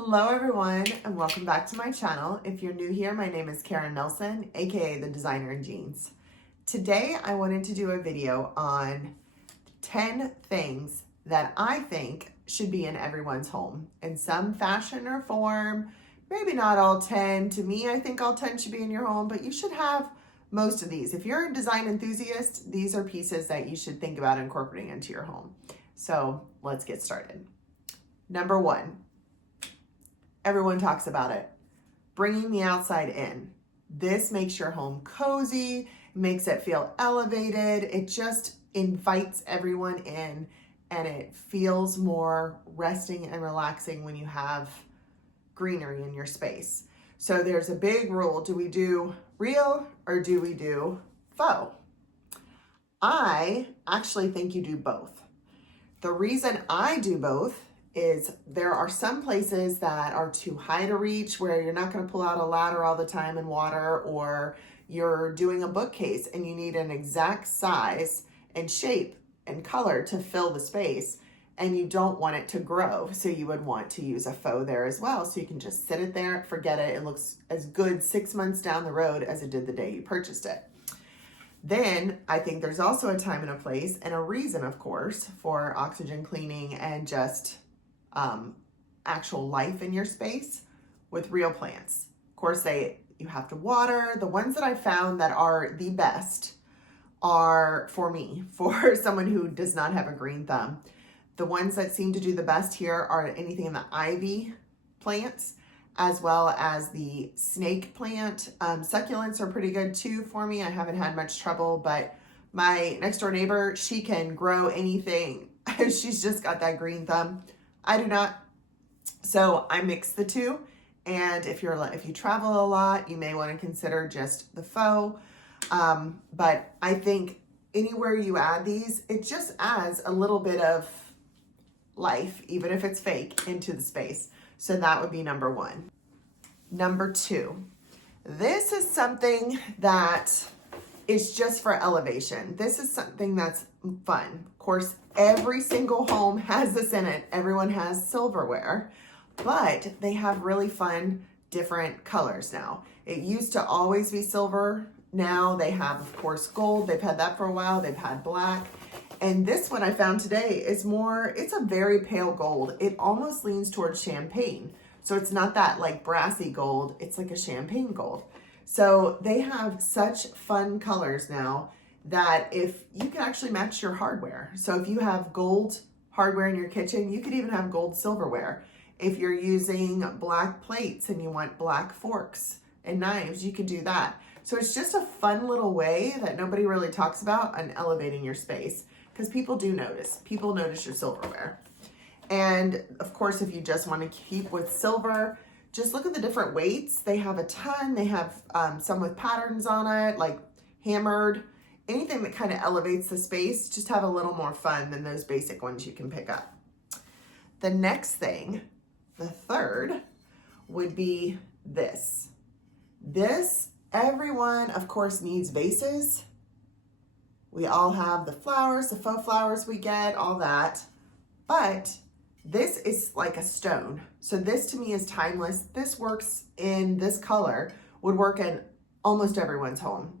Hello everyone and welcome back to my channel. If you're new here, my name is Karen Nelson, aka the Designer in Jeans. Today I wanted to do a video on 10 things that I think should be in everyone's home in some fashion or form. Maybe not all 10. To me, I think all 10 should be in your home, but you should have most of these. If you're a design enthusiast, these are pieces that you should think about incorporating into your home. So let's get started. Number one. Everyone talks about it. Bringing the outside in. This makes your home cozy, makes it feel elevated. It just invites everyone in and it feels more resting and relaxing when you have greenery in your space. So there's a big rule. Do we do real or do we do faux? I actually think you do both. The reason I do both is there are some places that are too high to reach where you're not going to pull out a ladder all the time and water, or you're doing a bookcase and you need an exact size and shape and color to fill the space and you don't want it to grow. So you would want to use a faux there as well. So you can just sit it there, forget it. It looks as good 6 months down the road as it did the day you purchased it. Then I think there's also a time and a place and a reason, of course, for oxygen cleaning and just actual life in your space with real plants. Of course, you have to water. The ones that I found that are the best are, for me, for someone who does not have a green thumb. The ones that seem to do the best here are anything in the ivy plants, as well as the snake plant. Succulents are pretty good too for me. I haven't had much trouble, but my next door neighbor, she can grow anything. She's just got that green thumb. I do not. So I mix the two. And if you travel a lot, you may want to consider just the faux. But I think anywhere you add these, it just adds a little bit of life, even if it's fake, into the space. So that would be number one. Number two, this is something that is just for elevation. This is something that's fun. Of course, every single home has this in it. Everyone has silverware, but they have really fun, different colors now. It used to always be silver. Now they have, of course, gold. They've had that for a while. They've had black. And this one I found today is it's a very pale gold. It almost leans towards champagne. So it's not that like brassy gold. It's like a champagne gold. So they have such fun colors now that if you can actually match your hardware. So if you have gold hardware in your kitchen, you could even have gold silverware. If you're using black plates and you want black forks and knives, you can do that. So it's just a fun little way that nobody really talks about on elevating your space, because people do notice. People notice your silverware. And of course, if you just want to keep with silver, just look at the different weights. They have a ton. They have some with patterns on it, like hammered. Anything that kind of elevates the space, just have a little more fun than those basic ones you can pick up. The next thing, the third, would be this. Everyone, of course, needs vases. We all have the flowers, the faux flowers we get, all that. But this is like a stone. So this to me is timeless. This works in this color, would work in almost everyone's home.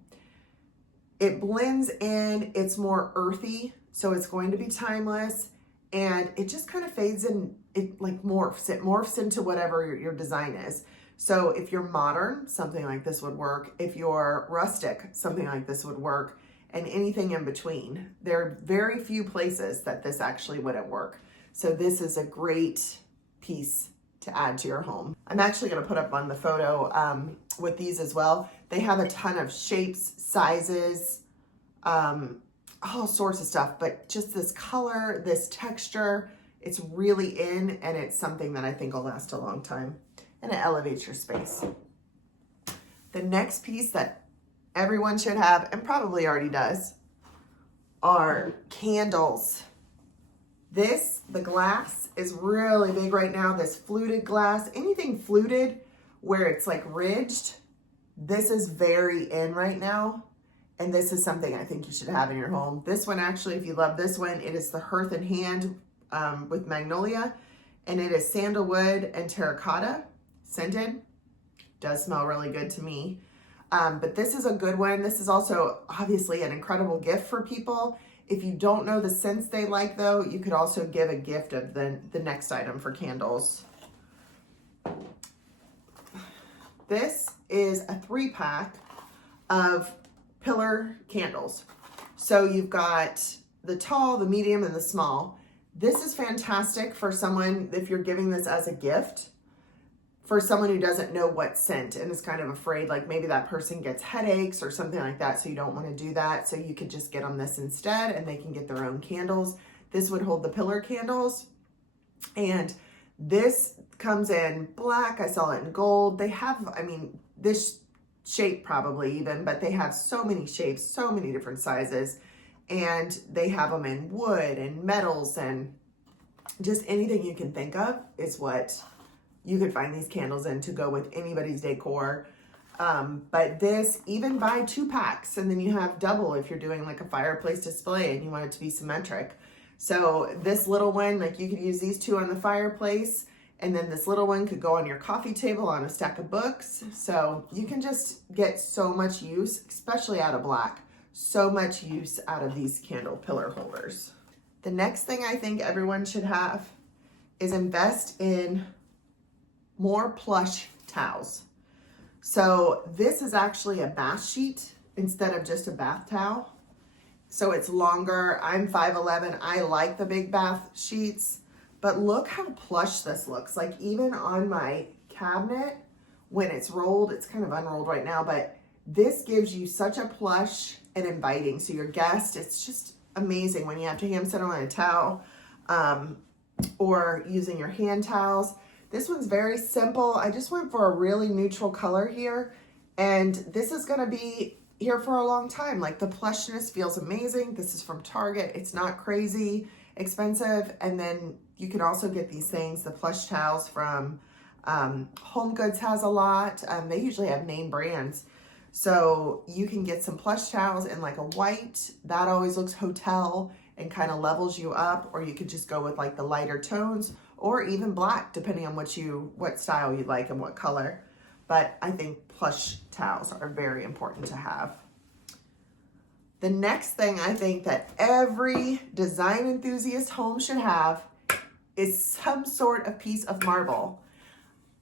It blends in, it's more earthy, so it's going to be timeless, and it just kind of fades in, it like morphs into whatever your design is. So if you're modern, something like this would work. If you're rustic, something like this would work, and anything in between. There are very few places that this actually wouldn't work. So this is a great piece to add to your home. I'm actually going to put up on the photo with these as well. They have a ton of shapes, sizes, all sorts of stuff, but just this color, this texture, it's really in, and it's something that I think will last a long time, and it elevates your space. The next piece that everyone should have, and probably already does, are candles. The glass is really big right now, this fluted glass. Anything fluted where it's like ridged, this is very in right now. And this is something I think you should have in your home. This one actually, if you love this one, it is the Hearth and Hand with Magnolia. and it is sandalwood and terracotta scented. Does smell really good to me. But this is a good one. This is also obviously an incredible gift for people. If you don't know the scents they like though, you could also give a gift of the next item for candles. This is a 3-pack of pillar candles. So you've got the tall, the medium, and the small. This is fantastic for someone, if you're giving this as a gift, for someone who doesn't know what scent and is kind of afraid, like maybe that person gets headaches or something like that, so you don't want to do that. So you could just get them this instead and they can get their own candles. This would hold the pillar candles. And this comes in black. I saw it in gold. They have, I mean, this shape probably even, but they have so many shapes, so many different sizes. And they have them in wood and metals and just anything you can think of is what you could find these candles in to go with anybody's decor. But this, even buy 2 packs and then you have double if you're doing like a fireplace display and you want it to be symmetric. So this little one, like you could use these 2 on the fireplace, and then this little one could go on your coffee table on a stack of books. So you can just get so much use, especially out of black, so much use out of these candle pillar holders. The next thing I think everyone should have is invest in more plush towels. So this is actually a bath sheet instead of just a bath towel. So it's longer. I'm 5'11". I like the big bath sheets, but look how plush this looks. Like even on my cabinet, when it's rolled, it's kind of unrolled right now, but this gives you such a plush and inviting. So your guest, it's just amazing when you have to hand set on a towel or using your hand towels. This one's very simple. I just went for a really neutral color here, and this is gonna be here for a long time. Like the plushness feels amazing. This is from Target. It's not crazy expensive. And then you can also get these things, the plush towels from Home Goods has a lot. They usually have name brands. So you can get some plush towels in like a white, that always looks hotel and kind of levels you up, or you could just go with like the lighter tones, or even black, depending on what style you like and what color. But I think plush towels are very important to have. The next thing I think that every design enthusiast home should have is some sort of piece of marble.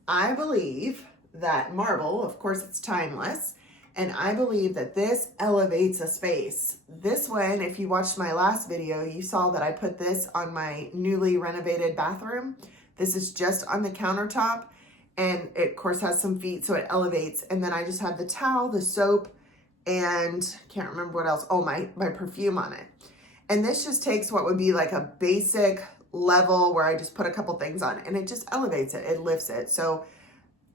I believe that marble, of course it's timeless, and I believe that this elevates a space. This one, if you watched my last video, you saw that I put this on my newly renovated bathroom. This is just on the countertop, and it of course has some feet, so it elevates. And then I just have the towel, the soap, and can't remember what else. Oh, my perfume on it. And this just takes what would be like a basic level where I just put a couple things on, and it just elevates it, it lifts it. So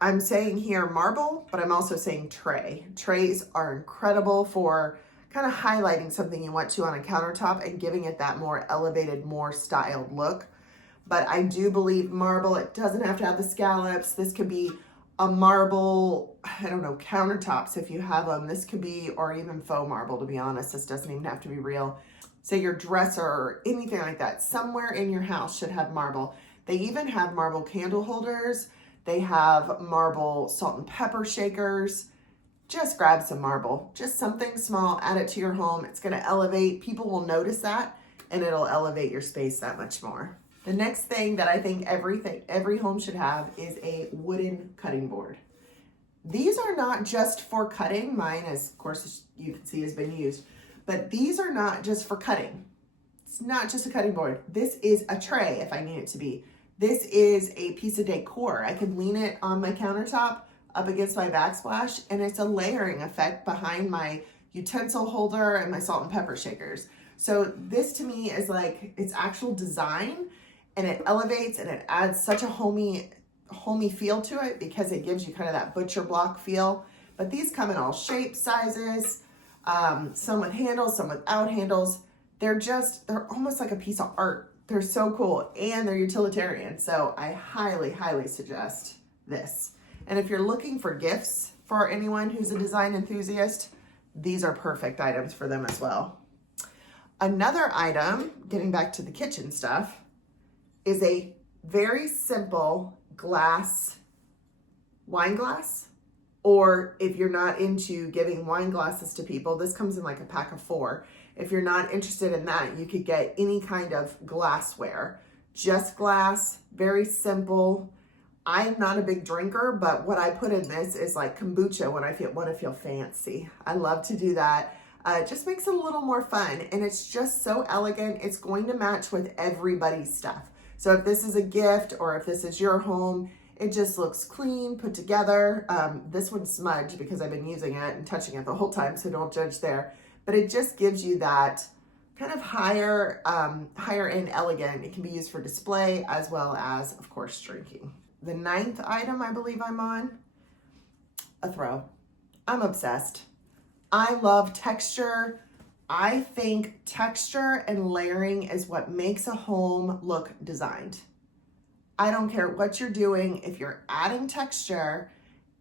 I'm saying here marble, but I'm also saying tray. Trays are incredible for kind of highlighting something you want to on a countertop and giving it that more elevated, more styled look. But I do believe marble, it doesn't have to have the scallops. This could be a marble, I don't know, countertops if you have them. This could be, or even faux marble, to be honest. This doesn't even have to be real. Say your dresser or anything like that, somewhere in your house should have marble. They even have marble candle holders. They have marble salt and pepper shakers. Just grab some marble, just something small, add it to your home. It's gonna elevate, people will notice that, and it'll elevate your space that much more. The next thing that I think every home should have is a wooden cutting board. These are not just for cutting. Mine, as of course you can see, has been used, but these are not just for cutting. It's not just a cutting board. This is a tray if I need it to be. This is a piece of decor. I can lean it on my countertop up against my backsplash, and it's a layering effect behind my utensil holder and my salt and pepper shakers. So this to me is like, it's actual design, and it elevates and it adds such a homey feel to it because it gives you kind of that butcher block feel. But these come in all shapes, sizes, some with handles, some without handles. They're almost like a piece of art. They're so cool, and they're utilitarian. So I highly, highly suggest this. And if you're looking for gifts for anyone who's a design enthusiast, these are perfect items for them as well. Another item, getting back to the kitchen stuff, is a very simple glass, wine glass. Or if you're not into giving wine glasses to people, this comes in like a pack of 4. If you're not interested in that, you could get any kind of glassware. Just glass, very simple. I'm not a big drinker, but what I put in this is like kombucha when I want to feel fancy. I love to do that. It just makes it a little more fun, and it's just so elegant. It's going to match with everybody's stuff. So if this is a gift or if this is your home, it just looks clean, put together. This one's smudged because I've been using it and touching it the whole time, so don't judge there. But it just gives you that kind of higher end elegant. It can be used for display as well as, of course, drinking. The 9th item I believe I'm on, a throw. I'm obsessed. I love texture. I think texture and layering is what makes a home look designed. I don't care what you're doing. If you're adding texture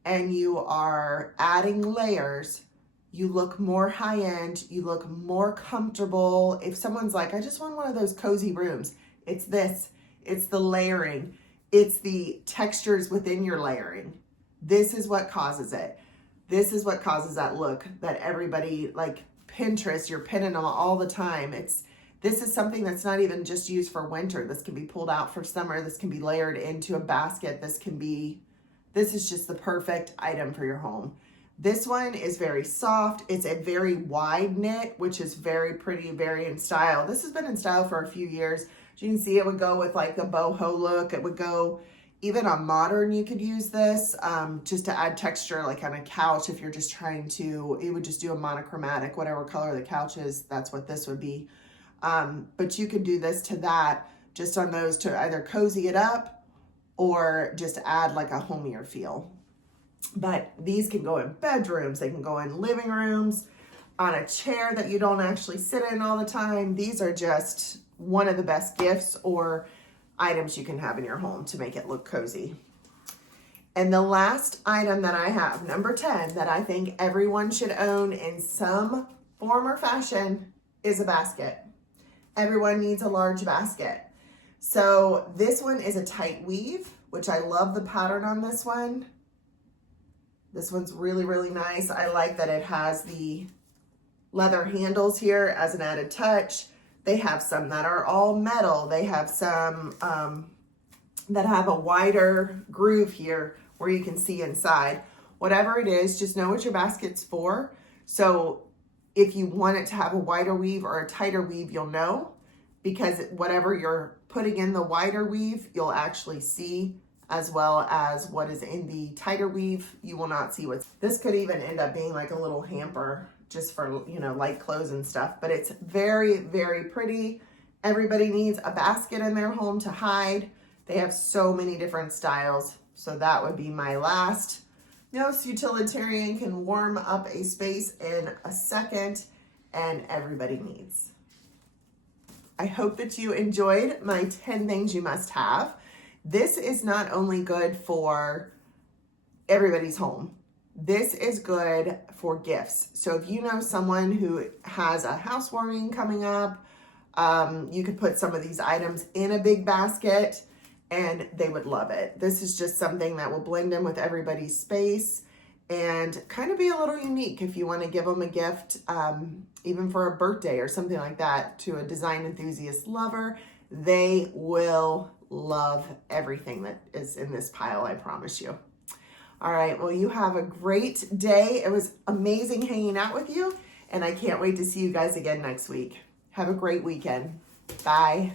and you are adding layers, you look more high end, you look more comfortable. If someone's like, I just want one of those cozy rooms, it's this, it's the layering, it's the textures within your layering. This is what causes it. This is what causes that look that everybody, like Pinterest, you're pinning them all the time. This is something that's not even just used for winter. This can be pulled out for summer. This can be layered into a basket. This is just the perfect item for your home. This one is very soft. It's a very wide knit, which is very pretty, very in style. This has been in style for a few years. As you can see, it would go with like the boho look. It would go even on modern, you could use this just to add texture, like on a couch. If you're just trying to, it would just do a monochromatic, whatever color the couch is, that's what this would be. But you could do this to that, just on those to either cozy it up or just add like a homier feel. But these can go in bedrooms, they can go in living rooms, on a chair that you don't actually sit in all the time. These are just one of the best gifts or items you can have in your home to make it look cozy. And the last item that I have, number 10, that I think everyone should own in some form or fashion is a basket. Everyone needs a large basket. So this one is a tight weave, which I love the pattern on this one. This one's really, really nice. I like that it has the leather handles here as an added touch. They have some that are all metal. They have some that have a wider groove here where you can see inside. Whatever it is, just know what your basket's for. So if you want it to have a wider weave or a tighter weave, you'll know, because whatever you're putting in the wider weave, you'll actually see, as well as what is in the tighter weave, you will not see what's. This could even end up being like a little hamper just for, you know, light clothes and stuff, but it's very, very pretty. Everybody needs a basket in their home to hide. They have so many different styles. So that would be my last. Most utilitarian, can warm up a space in a second, and everybody needs. I hope that you enjoyed my 10 things you must have. This is not only good for everybody's home. This is good for gifts. So if you know someone who has a housewarming coming up, you could put some of these items in a big basket and they would love it. This is just something that will blend in with everybody's space and kind of be a little unique if you want to give them a gift, even for a birthday or something like that, to a design enthusiast lover. They will love everything that is in this pile, I promise you. All right, well, you have a great day. It was amazing hanging out with you, and I can't wait to see you guys again next week. Have a great weekend. Bye.